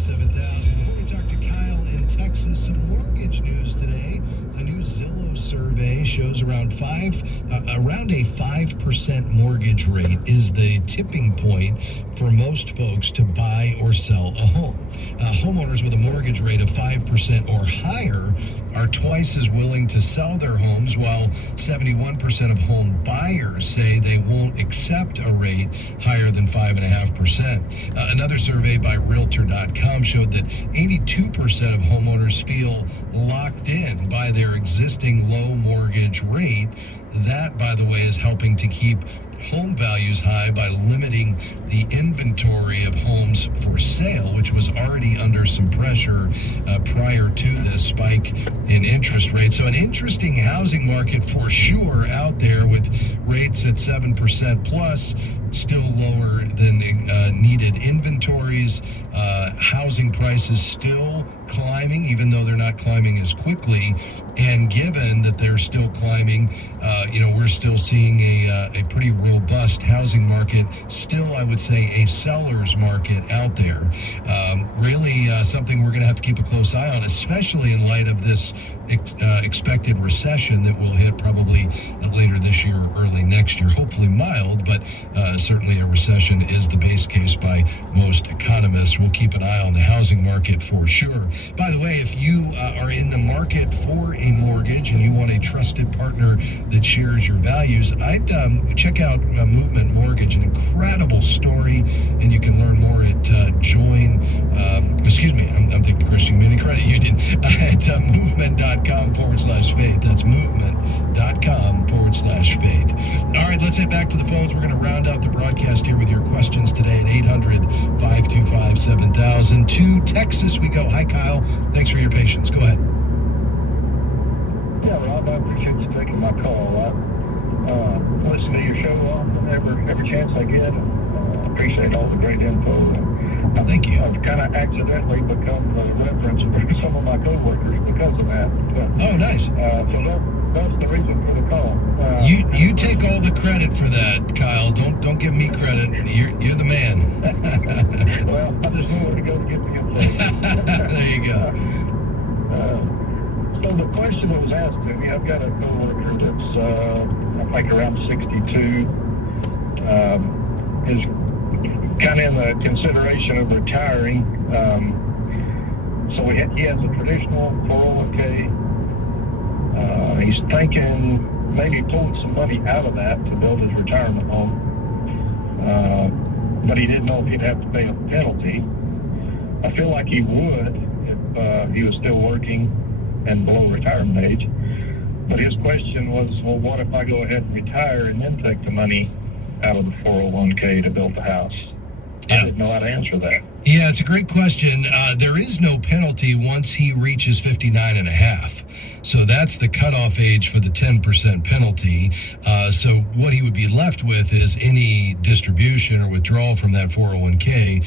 7000. Before we talk to Kyle in Texas, some mortgage news today. A new Zillow survey shows around a 5% mortgage rate is the tipping point for most folks to buy or sell a home. Homeowners with a mortgage rate of 5% or higher are twice as willing to sell their homes, while 71% of home buyers say they won't accept a rate higher than 5.5%. Another survey by Realtor.com showed that 82% of homeowners feel locked in by their existing low mortgage rate. That, by the way, is helping to keep home values high by limiting the inventory of homes for sale, which was already under some pressure prior to this spike in interest rates. So an interesting housing market for sure out there, with rates at 7% plus, still lower than needed inventories. Housing prices still climbing, even though they're not climbing as quickly. And given that they're still climbing, we're still seeing a pretty robust housing market. Still, I would say, a seller's market out there. Really something we're going to have to keep a close eye on, especially in light of this expected recession that will hit probably later this year or early next year. Hopefully mild, but certainly a recession is the base case by most economists. We'll keep an eye on the housing market for sure. By the way, if you are in the market for a mortgage and you want a trusted partner that shares your values, I'd check out Movement Mortgage, an incredible story, and you can learn more at I'm thinking Christian Community Credit Union, at movement.com/faith. That's movement.com/faith. All right, let's head back to the phones. We're going to round out the broadcast here with your questions today at 800-525-7000. To Texas we go. Hi, Kyle. Thanks for your patience. Go ahead. Yeah, Rob, I appreciate you taking my call. I listen to your show often, every chance I get. Appreciate all the great info. Thank you. I've kind of accidentally become the reference for some of my coworkers because of that. Oh, nice. So that's the reason for the call. You take all the credit for that, Kyle. Don't give me credit. You're the man. Well, I just know where to go to get the info. There you go. So the question that was asked to me, I've got a coworker that's I think around 62, is kind of in the consideration of retiring. So he has a traditional 401k. He's thinking maybe pulling some money out of that to build his retirement home. But he didn't know if he'd have to pay a penalty. I feel like he would if he was still working and below retirement age. But his question was, well, what if I go ahead and retire and then take the money out of the 401k to build the house? I didn't know how to answer that. Yeah, it's a great question. There is no penalty once he reaches 59 and a half. So that's the cutoff age for the 10% penalty. So what he would be left with is any distribution or withdrawal from that 401k,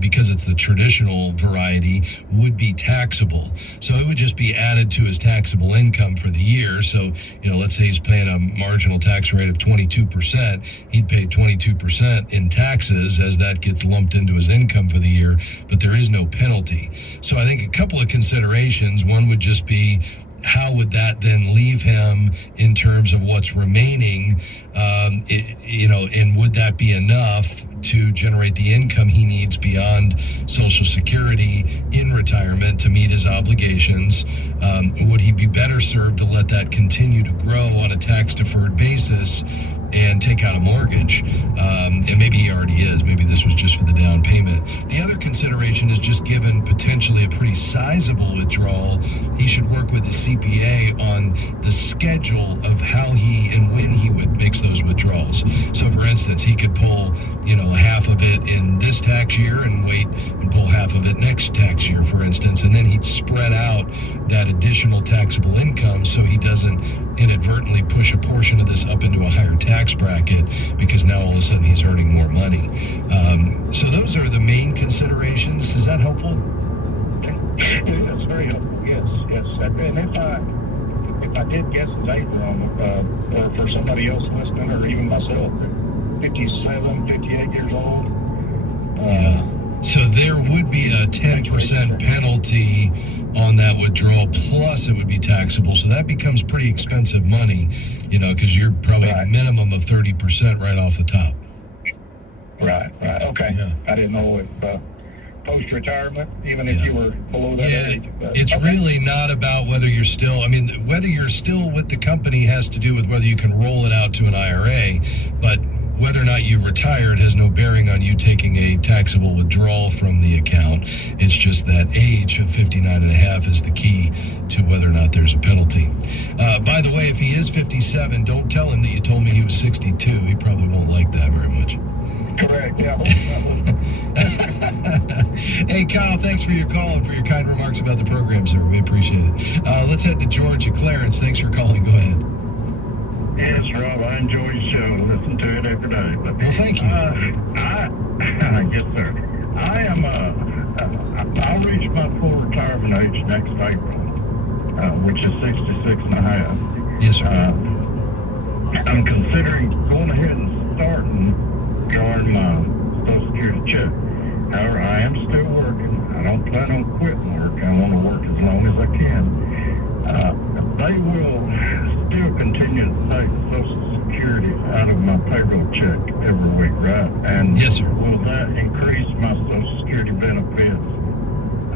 because it's the traditional variety, would be taxable. So it would just be added to his taxable income for the year. So, let's say he's paying a marginal tax rate of 22%. He'd pay 22% in taxes as that gets lumped into his income for the year, but there is no penalty. So I think a couple of considerations. One would just be, how would that then leave him in terms of what's remaining, and would that be enough to generate the income he needs beyond Social Security in retirement to meet his obligations? Would he be better served to let that continue to grow on a tax-deferred basis and take out a mortgage? And maybe he already is. Maybe this was just for the down payment. The other consideration is, just given potentially a pretty sizable withdrawal, he should work with his CPA on the schedule of how he and when he makes those withdrawals. So for instance, he could pull, half of it in this tax year and wait and pull half of it next tax year, for instance, and then he'd spread out that additional taxable income so he doesn't inadvertently push a portion of this up into a higher tax bracket, because now all of a sudden he's earning more money. So those are the main considerations. Is that helpful? That's very helpful. Yes. And if I did guess his age wrong, or for somebody else listening, or even myself, 57, 58 years old. Yeah. So there would be a 10% 5% penalty on that withdrawal, plus it would be taxable. So that becomes pretty expensive money, because you're probably a minimum of 30% right off the top. Right. Okay. Yeah. I didn't know if post-retirement, even if you were below that age. It's really not about whether you're still, whether you're still with the company has to do with whether you can roll it out to an IRA, but whether or not you retired has no bearing on you taking a taxable withdrawal from the account. It's just that age of 59 and a half is the key to whether or not there's a penalty. By the way, if he is 57, don't tell him that you told me he was 62. He probably won't like that very much. Correct, yeah. Hey, Kyle, thanks for your call and for your kind remarks about the program, sir. We appreciate it. Let's head to Georgia. Clarence, thanks for calling. Go ahead. Yes, Rob, I enjoy your show. Listen to it every day. But, Well, thank you. Yes, sir. I'll reach my full retirement age next April, which is 66 and a half. Yes, sir. I'm considering going ahead and starting drawing my Social Security check. However, I am still working. I don't plan on quitting work. I want to work as long as I can. They will still continue to take Social Security out of my payroll check every week, right? And Yes, sir. will that increase my Social Security benefits?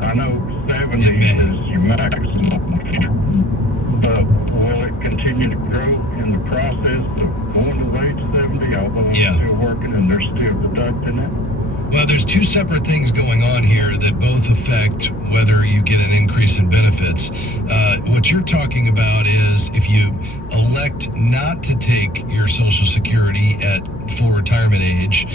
I know 70 It may. is your maximum, but will it continue to grow in the process of going to age 70, although I'm Yeah. still working and they're still deducting it? Well, there's two separate things going on here that both affect whether you get an increase in benefits. What you're talking about is if you elect not to take your Social Security at full retirement age,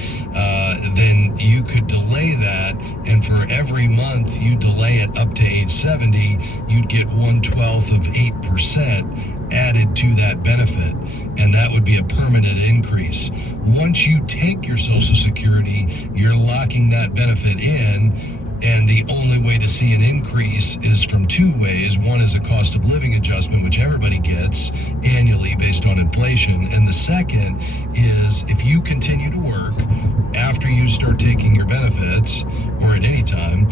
then you could delay that, and for every month you delay it up to age 70, you'd get 1/12 of 8% added to that benefit, and that would be a permanent increase. Once you take your Social Security, you're locking that benefit in, and the only way to see an increase is from two ways. One is a cost of living adjustment, which everybody gets annually based on inflation, and the second is if you continue to work after you start taking your benefits, or at any time,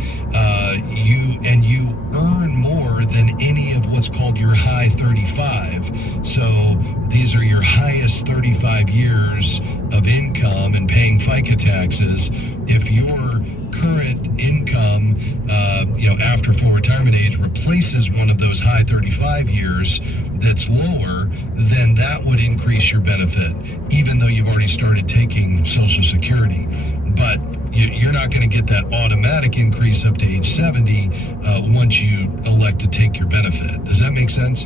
you earn more than any of what's called your high 35. So these are your highest 35 years of income and paying FICA taxes. If your current income, after full retirement age replaces one of those high 35 years that's lower, then that would increase your benefit, even though you've already started taking Social Security. But you're not going to get that automatic increase up to age 70 once you elect to take your benefit. Does that make sense?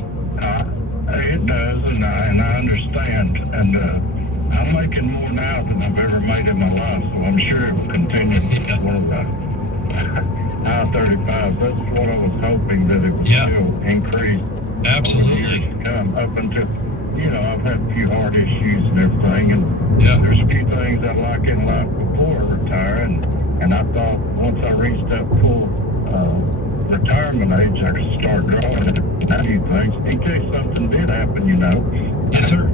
It does, and I understand. And I'm making more now than I've ever made in my life, so I'm sure it will continue to one of the high 35. That's what I was hoping, that it would still increase. Absolutely. Up until, I've had a few heart issues and everything, and there's a few things I like in life before I retire, and I thought once I reached that full retirement age, I could start drawing it. Now you things, in case something did happen, Yes, sir.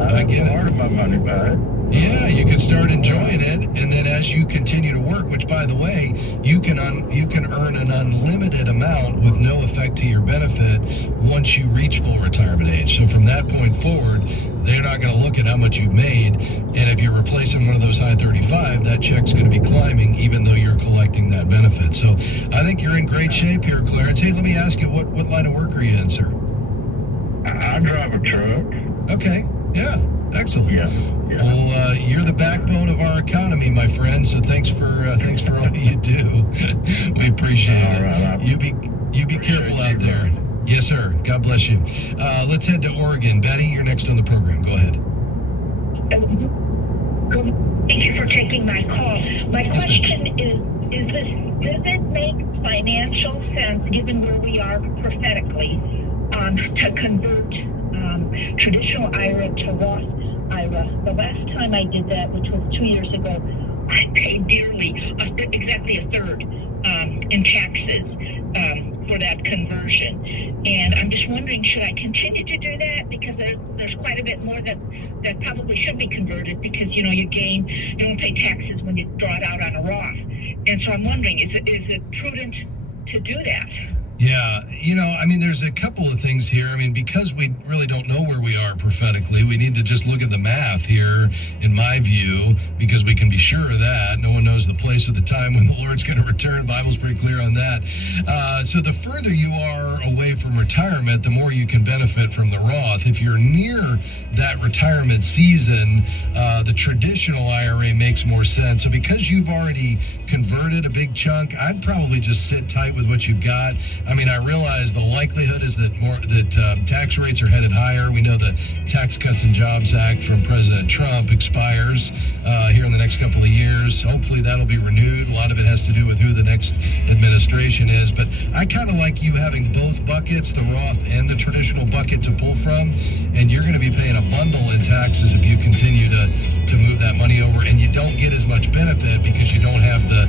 I get it. Part of my money back. Yeah, you can start enjoying it, and then as you continue to work, which by the way, you can earn an unlimited amount with no effect to your benefit once you reach full retirement age. So from that point forward, they're not going to look at how much you've made, and if you're replacing one of those high 35, that check's going to be climbing even though you're collecting that benefit. So I think you're in great shape here, Clarence. Hey, let me ask you, what line of work are you in, sir? I drive a truck. Okay, yeah. Excellent. Yeah. Well, you're the backbone of our economy, my friend. So thanks for all you do. We appreciate it. All right. You be careful out there. Yes, sir. God bless you. Let's head to Oregon. Betty, you're next on the program. Go ahead. Thank you for taking my call. My question is this: does it make financial sense, given where we are prophetically, to convert traditional IRA to Roth IRA? The last time I did that, which was 2 years ago, I paid dearly, exactly a third in taxes for that conversion. And I'm just wondering, should I continue to do that? Because there's quite a bit more that probably should be converted, because, you don't pay taxes when you draw it out on a Roth. And so I'm wondering, is it prudent to do that. Yeah, there's a couple of things here. Because we really don't know where we are prophetically, we need to just look at the math here, in my view, because we can be sure of that. No one knows the place or the time when the Lord's going to return. The Bible's pretty clear on that. So the further you are away from retirement, the more you can benefit from the Roth. If you're near that retirement season, the traditional IRA makes more sense. So because you've already converted a big chunk, I'd probably just sit tight with what you've got. I realize the likelihood is that tax rates are headed higher. We know the Tax Cuts and Jobs Act from President Trump expires here in the next couple of years. Hopefully that'll be renewed. A lot of it has to do with who the next administration is. But I kind of like you having both buckets, the Roth and the traditional bucket to pull from. And you're going to be paying a bundle in taxes if you continue to move that money over. And you don't get as much benefit because you don't have the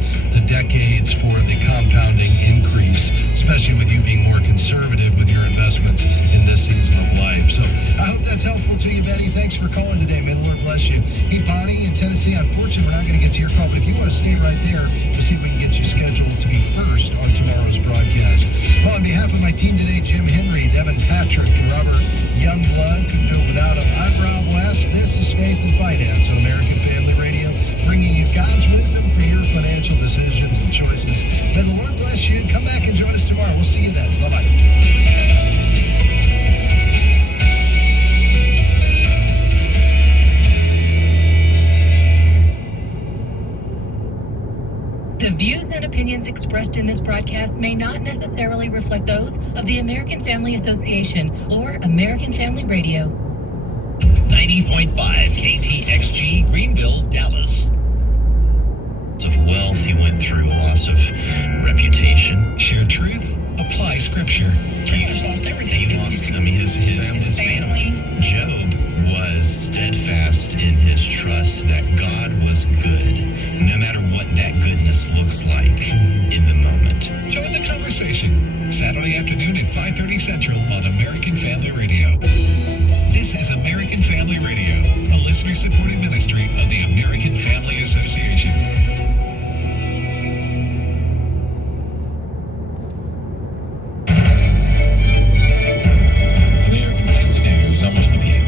decades for the compounding increase, especially with you being more conservative with your investments in this season of life. So I hope that's helpful to you, Betty. Thanks for calling today. May the Lord bless you. Hey, Bonnie in Tennessee, unfortunately, we're not going to get to your call, but if you want to stay right there, we'll see if we can get you scheduled to be first on tomorrow's broadcast. Well, on behalf of my team today, Jim Henry, Devin Patrick, Robert Youngblood, couldn't do it without him. I'm Rob West. This is Faith and Finance on American Family Radio, bringing you God's wisdom for your financial decisions and choices. May the Lord bless you. Come back and join us tomorrow. We'll see you then. Bye-bye. The views and opinions expressed in this broadcast may not necessarily reflect those of the American Family Association or American Family Radio. 90.5 KTXG, Greenville, Dallas. Of wealth, he went through a loss of reputation. Share truth, apply scripture. He just lost everything. He lost, his family. Job was steadfast in his trust that God was good, no matter what that goodness looks like in the moment. Join the conversation Saturday afternoon at 5:30 Central on American Family Radio. This is American Family Radio, a listener-supported ministry of the American Family Association. American Family News, I'm Steve Hugh.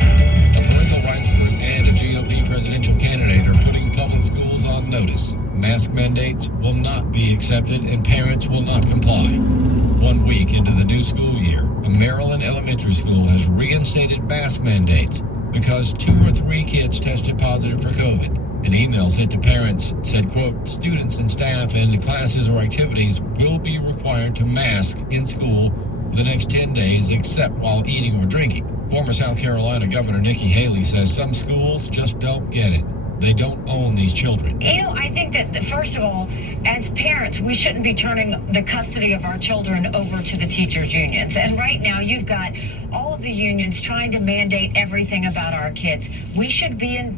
A parental rights group and a GOP presidential candidate are putting public schools on notice. Mask mandates will not be accepted and parents will not comply. 1 week into the new school year, a Maryland elementary school has reinstated mask mandates because 2 or 3 kids tested positive for COVID. An email sent to parents said, quote, students and staff in classes or activities will be required to mask in school for the next 10 days except while eating or drinking. Former South Carolina Governor Nikki Haley says some schools just don't get it. They don't own these children. I think that, first of all, as parents, we shouldn't be turning the custody of our children over to the teachers' unions. And right now, you've got all of the unions trying to mandate everything about our kids. We should be in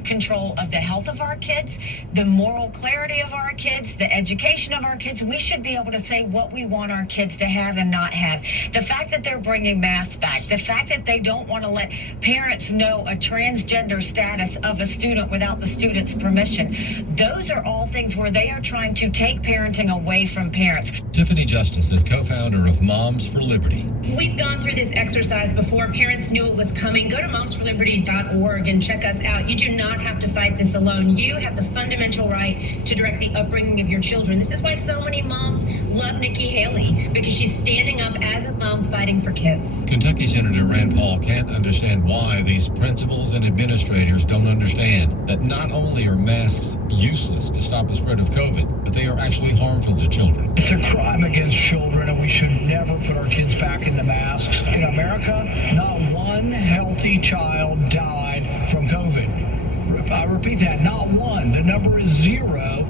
control of the health of our kids, the moral clarity of our kids, the education of our kids. We should be able to say what we want our kids to have and not have. The fact that they're bringing masks back, the fact that they don't want to let parents know a transgender status of a student without the student's permission. Those are all things where they are trying to take parenting away from parents. Tiffany Justice is co-founder of Moms for Liberty. We've gone through this exercise before. Parents knew it was coming. Go to momsforliberty.org and check us out. You do not have to fight this alone. You have the fundamental right to direct the upbringing of your children. This is why so many moms love Nikki Haley, because she's standing up as a mom fighting for kids. Kentucky Senator Rand Paul can't understand why these principals and administrators don't understand that not only are masks useless to stop the spread of COVID, but they are actually harmful to children. It's a crime against children, and we should never put our kids back in the masks. In America, not one healthy child died from COVID. I repeat that, not one. The number is 0.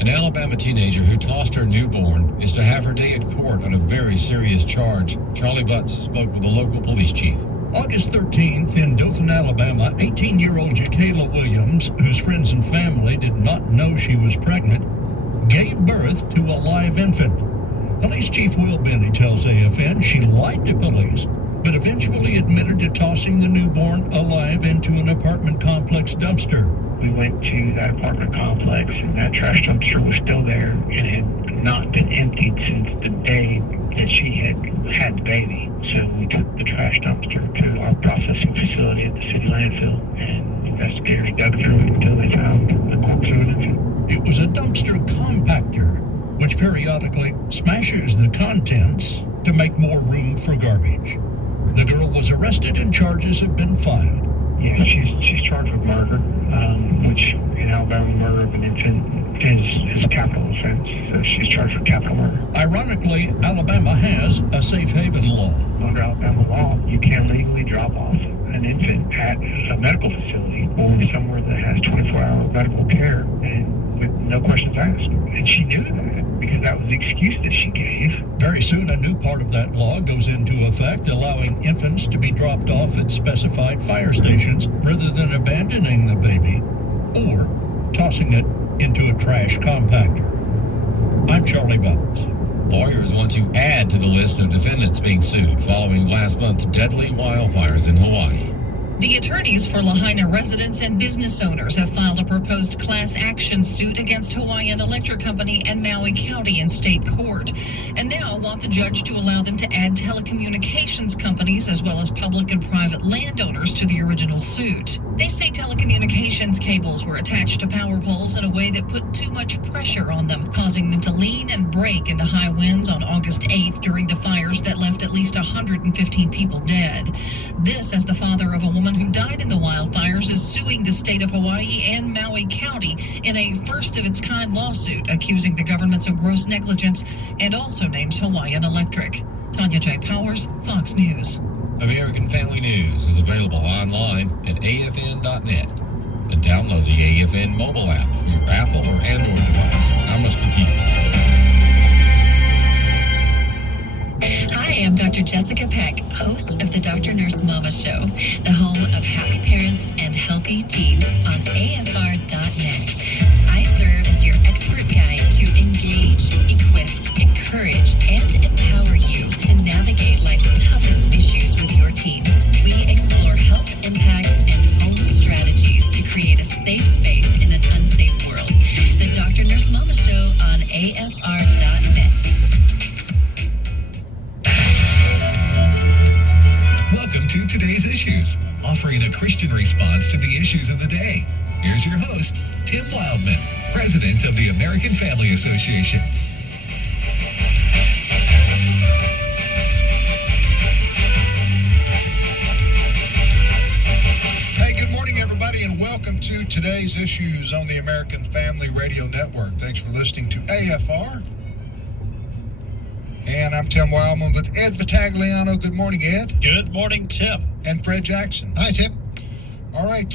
An Alabama teenager who tossed her newborn is to have her day at court on a very serious charge. Charlie Butts spoke with the local police chief. August 13th in Dothan, Alabama, 18-year-old Jacayla Williams, whose friends and family did not know she was pregnant, gave birth to a live infant. Police Chief Will Benny tells AFN she lied to police, but eventually admitted to tossing the newborn alive into an apartment complex dumpster. We went to that apartment complex, and that trash dumpster was still there and had not been emptied since periodically smashes the contents to make more room for garbage. The girl was arrested and charges have been filed. Yeah, she's charged with murder, which in Alabama, murder of an infant is a capital offense. So she's charged with capital murder. Ironically, Alabama has a safe haven law. Under Alabama law, you can't legally drop off an infant at a medical facility or somewhere that has 24-hour medical care and with no questions asked. And she knew that because that was the excuse that she gave. Very soon, a new part of that law goes into effect, allowing infants to be dropped off at specified fire stations rather than abandoning the baby or tossing it into a trash compactor. I'm Charlie Bells. Lawyers want to add to the list of defendants being sued following last month's deadly wildfires in Hawaii. The attorneys for Lahaina residents and business owners have filed a proposed class action suit against Hawaiian Electric Company and Maui County in state court, and now want the judge to allow them to add telecommunications companies as well as public and private landowners to the original suit. They say telecommunications cables were attached to power poles in a way that put too much pressure on them, causing them to lean and break in the high winds on August 8th during the fires that left at least 115 people dead. This, as the father of a woman who died in the wildfires, is suing the state of Hawaii and Maui County in a first-of-its-kind lawsuit accusing the governments of gross negligence and also names Hawaiian Electric. Tanya J. Powers, Fox News. American Family News is available online at afn.net and download the AFN mobile app for your Apple or Android device. I'm Mr. P. Hi, I'm Dr. Jessica Peck, host of the Dr. Nurse Mama Show, the home of happy parents and healthy teens on AFR.net. I serve as your expert guide to engage, equip, encourage, and empower you to navigate life's toughest issues with your teens. We explore health impacts and home strategies to create a safe space in an unsafe world. The Dr. Nurse Mama Show on AFR.net. Welcome to Today's Issues, offering a Christian response to the issues of the day. Here's your host, Tim Wildman, President of the American Family Association. Hey, good morning, everybody, and welcome to Today's Issues on the American Family Radio Network. Thanks for listening to AFR. And I'm Tim Wildman with Ed Vitagliano. Good morning, Ed. Good morning, Tim. And Fred Jackson. Hi, Tim. All right,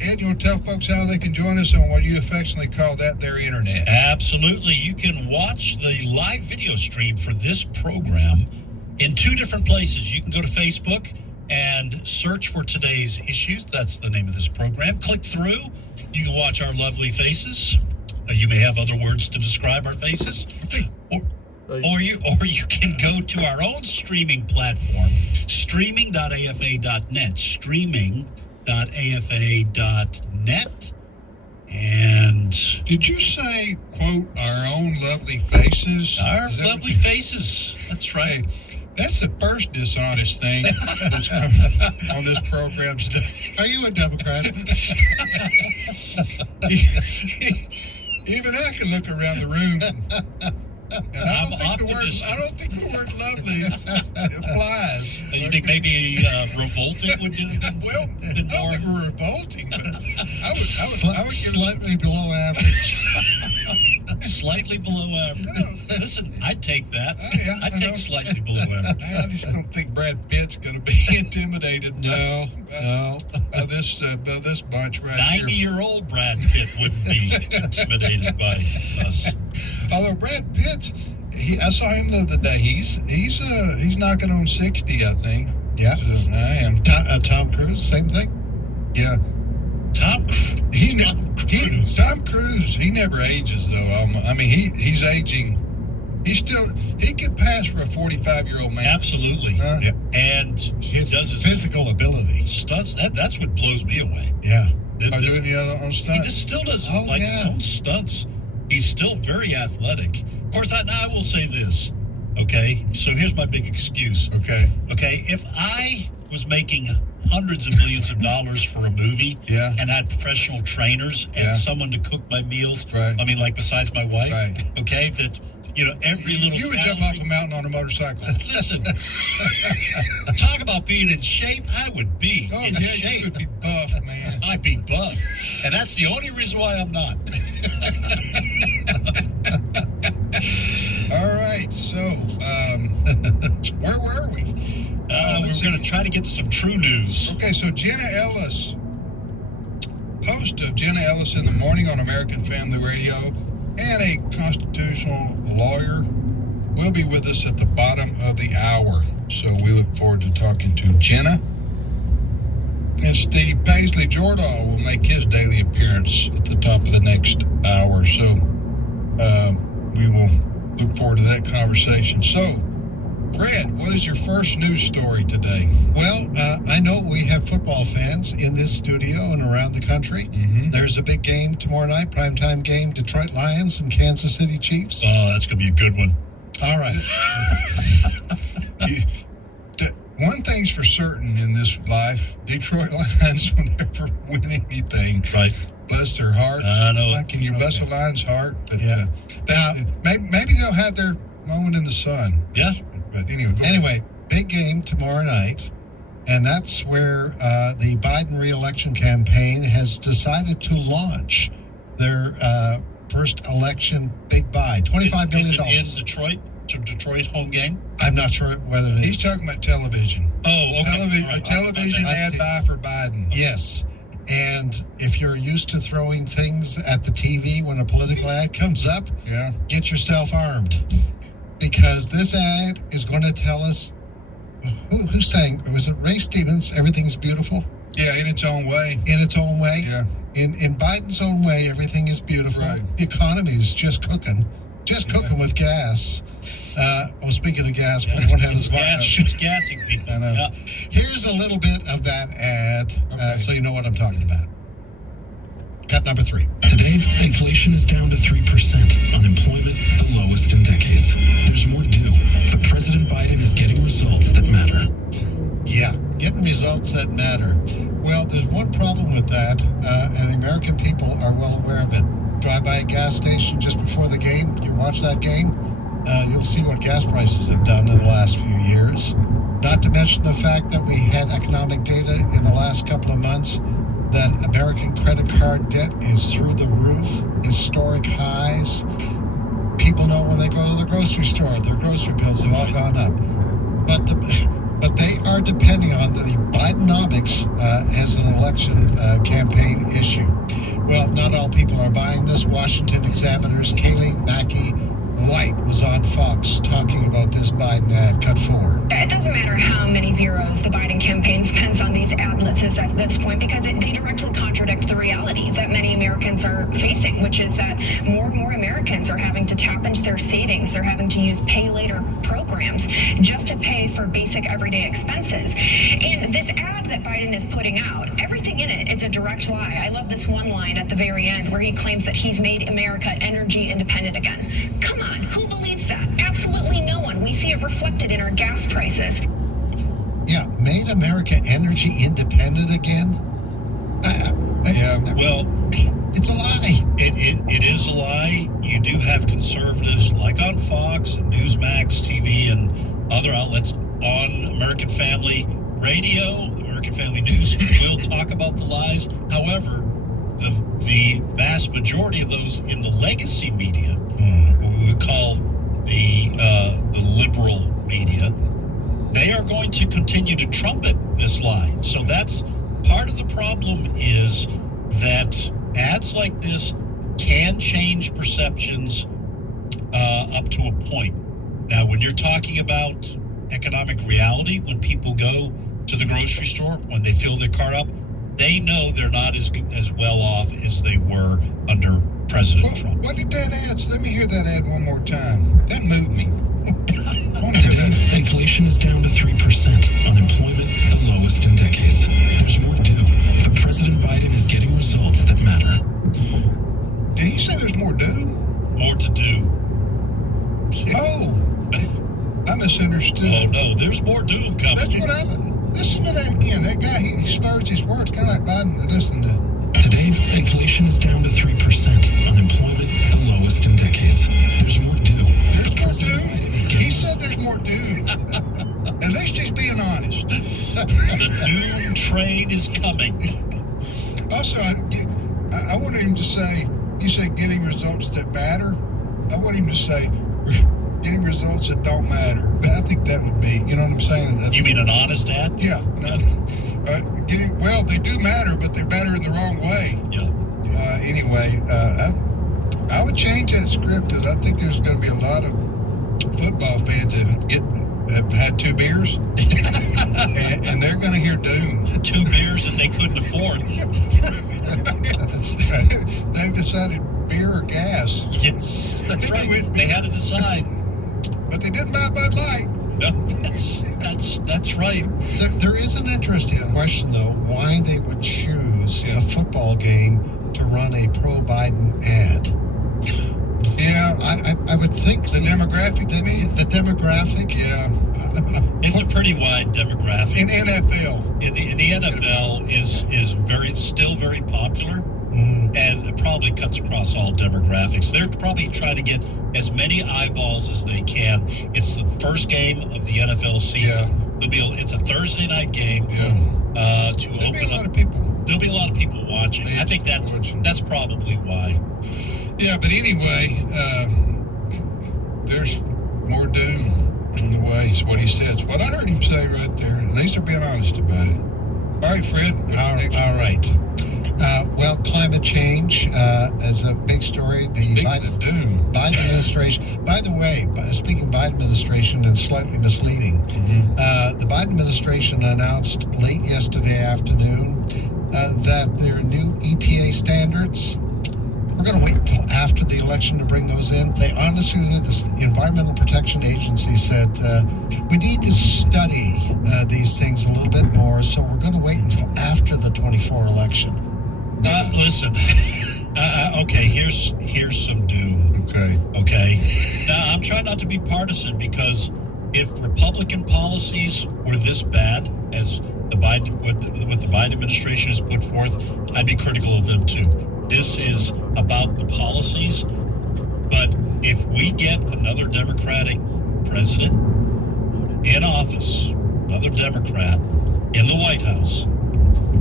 Ed, you want to tell folks how they can join us on what you affectionately call that their internet? Absolutely. You can watch the live video stream for this program in two different places. You can go to Facebook and search for Today's Issues. That's the name of this program. Click through. You can watch our lovely faces. You may have other words to describe our faces. Or you can go to our own streaming platform, streaming.afa.net, streaming.afa.net. And did you say, quote, our own lovely faces? Our lovely faces. That's right. Hey, that's the first dishonest thing that's come on this program today. Are you a Democrat? Even I can look around the room. And I don't think the word lovely applies. You think maybe revolting would be well, I don't think we're revolting, but I would give slightly below average. Slightly below average. No. Listen, I'd take that. I'd take slightly below average. I just don't think Brad Pitt's going to be intimidated by this bunch right here. 90-year-old Brad Pitt wouldn't be intimidated by us. Although Brad Pitt, I saw him the other day. He's knocking on 60, I think. Yeah, I am. Tom Cruise, same thing. Yeah, Tom Cruise. He never ages though. I mean, he's aging. He could pass for a 45-year-old man. Absolutely. And he does his physical ability. Stunts. That's what blows me away. Yeah. By doing the other on stunts. He just still does his own stunts. He's still very athletic. Of course, I will say this. Okay, so here's my big excuse. Okay, if I was making hundreds of millions of dollars for a movie, and had professional trainers and someone to cook my meals, I mean, like besides my wife, okay, that every little. You would jump off a mountain on a motorcycle. Listen, talk about being in shape. I would be in shape. You would be buff, man. I'd be buff, and that's the only reason why I'm not. All right, so where were we? We're going to try to get to some true news. Okay, so Jenna Ellis, host of Jenna Ellis in the Morning on American Family Radio, and a constitutional lawyer, will be with us at the bottom of the hour. So we look forward to talking to Jenna. And Steve Paisley Jordahl will make his daily appearance at the top of the next hour. So we will look forward to that conversation. So, Fred, what is your first news story today? Well, I know we have football fans in this studio and around the country. Mm-hmm. There's a big game tomorrow night, primetime game, Detroit Lions and Kansas City Chiefs. Oh, that's going to be a good one. All right. One thing's for certain in this life, Detroit Lions will never win anything. Right. Bless their heart. I know. Can you bless a Lion's heart? But, Yeah. maybe they'll have their moment in the sun. Yeah. But anyway, Big game tomorrow night, and that's where the Biden re-election campaign has decided to launch their first election big buy, $25 billion. Is it in Detroit? To Detroit home game? I'm not sure whether it is. he's talking about television. Oh, okay. A television ad buy for Biden. Yes. And if you're used to throwing things at the TV when a political ad comes up, get yourself armed. Because this ad is going to tell us, who sang? Was it Ray Stevens, Everything's Beautiful? Yeah, in its own way. In its own way? Yeah. In Biden's own way, everything is beautiful. Right. The economy is just cooking. Cooking with gas. Speaking of gas, we don't have as much. It's gassing people. I know. Yeah. Here's a little bit of that ad, so you know what I'm talking about. Cut number 3. Today, inflation is down to 3%. Unemployment, the lowest in decades. There's more due, but President Biden is getting results that matter. Yeah, getting results that matter. Well, there's one problem with that, and the American people are well aware of it. Drive by a gas station just before the game, you watch that game, you'll see what gas prices have done in the last few years. Not to mention the fact that we had economic data in the last couple of months that American credit card debt is through the roof, historic highs. People know when they go to the grocery store, their grocery bills have all gone up. But they are depending on the Bidenomics as an election campaign issue. Well, not all people are buying this. Washington Examiner's Kayleigh Mackey White was on Fox talking about this Biden ad. Cut 4. It doesn't matter how many zeros the Biden campaign spends on these adlets at this point, because they directly contradict the reality that many Americans are facing, which is that more and more Americans are having to tap into their savings. They're having to use pay later programs just to pay for basic everyday expenses. And this ad that Biden is putting out, everything in it is a direct lie. I love this one line at the very end where he claims that he's made America energy independent again. Come on, who believes that? Absolutely no one. We see it reflected in our gas prices. Yeah, made America energy independent again? Well, it's a lie. It is a lie. You do have conservatives like on Fox and Newsmax TV and other outlets on American Family Radio, American Family News, who will talk about the lies. However, the vast majority of those in the legacy media, what we would call the liberal media, they are going to continue to trumpet this lie. So that's part of the problem, is that ads like this can change perceptions up to a point. Now, when you're talking about economic reality, when people go to the grocery store, when they fill their cart up, they know they're not as well off as they were under President Trump. What did that ad? Let me hear that ad one more time. That moved me. Today, inflation is down to 3%. Unemployment, the lowest in decades. There's more due, but President Biden is getting results that matter. Did he say there's more due? More to do. Oh, I misunderstood. Oh, no, there's more doom coming. That's what I... Listen to that again. That guy, he slurs his words, kind of like Biden. Listen to... Today, inflation is down to 3%. Unemployment, the lowest in decades. There's more due, there's more doom. At least he's being honest. The doom train is coming. Also, I want him to say, you say getting results that matter. I want him to say getting results that don't matter. I think that would be, you know what I'm saying? You mean an honest ad? Yeah. Well, they do matter, but they matter in the wrong way. Yeah. Anyway, I would change that script because I think there's going to be a lot of football fans that have had 2 beers, and they're going to hear doom. 2 beers that they couldn't afford. That's right. They've decided beer or gas. Yes, that's right. They had to decide. But they didn't buy Bud Light. No, that's right. There is an interesting question, though, why they would choose a football game to run a pro-Biden ad. Yeah, I would think the demographic. The demographic. Yeah, it's a pretty wide demographic. In NFL, in the NFL is still very popular, and it probably cuts across all demographics. They're probably trying to get as many eyeballs as they can. It's the first game of the NFL season. Yeah. It's a Thursday night game. Yeah. There'll be a lot of people. There'll be a lot of people watching. I think that's probably why. Yeah, but anyway, there's more doom on the way. It's what he said. It's what I heard him say right there. At least they're being honest about it. All right, Fred. All right. Well, climate change is a big story. The Biden administration. By the way, speaking of Biden administration and slightly misleading, the Biden administration announced late yesterday afternoon that their new EPA standards, we're going to wait until after the election to bring those in. They honestly, the Environmental Protection Agency said, we need to study these things a little bit more, so we're going to wait until after the 24 election. Listen, okay, here's some doom. Okay. Now, I'm trying not to be partisan because if Republican policies were this bad as what the Biden administration has put forth, I'd be critical of them too. This is about the policies, but if we get another Democratic president in office, another Democrat in the White House,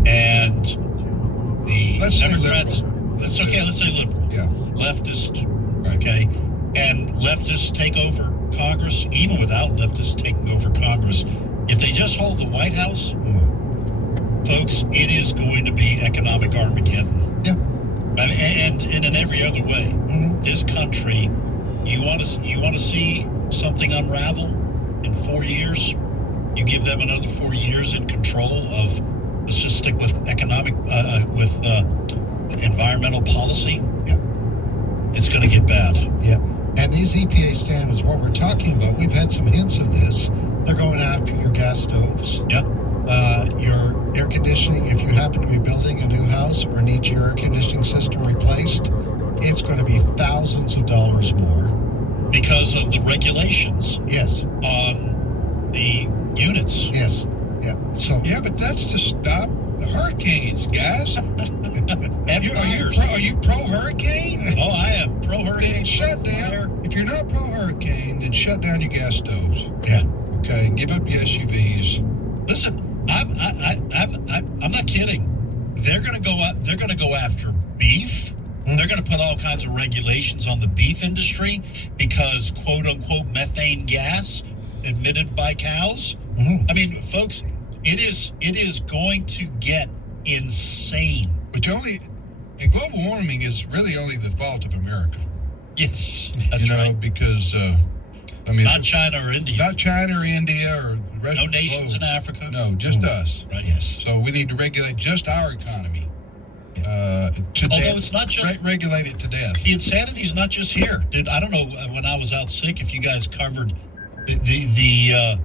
and the Democrats, let's say liberal, leftist, okay, and leftists take over Congress, even without leftists taking over Congress, if they just hold the White House, folks, it is going to be economic Armageddon. Yep. And in every other way, this country, you want to see something unravel in 4 years? You give them another 4 years in control of. Let's just stick with economic, environmental policy. Yeah. It's going to get bad. Yeah. And these EPA standards, what we're talking about, we've had some hints of this. They're going after your gas stoves. Yeah. Your air conditioning, if you happen to be building a new house or need your air conditioning system replaced, it's going to be thousands of dollars more. Because of the regulations. Yes. On the units. Yes. Yeah. So. Yeah, but that's to stop the hurricanes, guys. Are you pro hurricane? Oh, I am pro hurricane. Then shut down. If you're not pro hurricane, then shut down your gas stoves. Yeah. Okay, and give up your SUVs. Listen, I'm not kidding. They're going to go after beef. They're going to put all kinds of regulations on the beef industry because quote unquote methane gas emitted by cows. I mean, folks, it is going to get insane. But global warming is really only the fault of America. Yes, that's right. Because not China or India. Not China or India or the rest no of the nations globe. in Africa. No, just us. Right. Yes. So we need to regulate just our economy. Although it's not just regulate it to death. The insanity is not just here, dude. I don't know when I was out sick if you guys covered the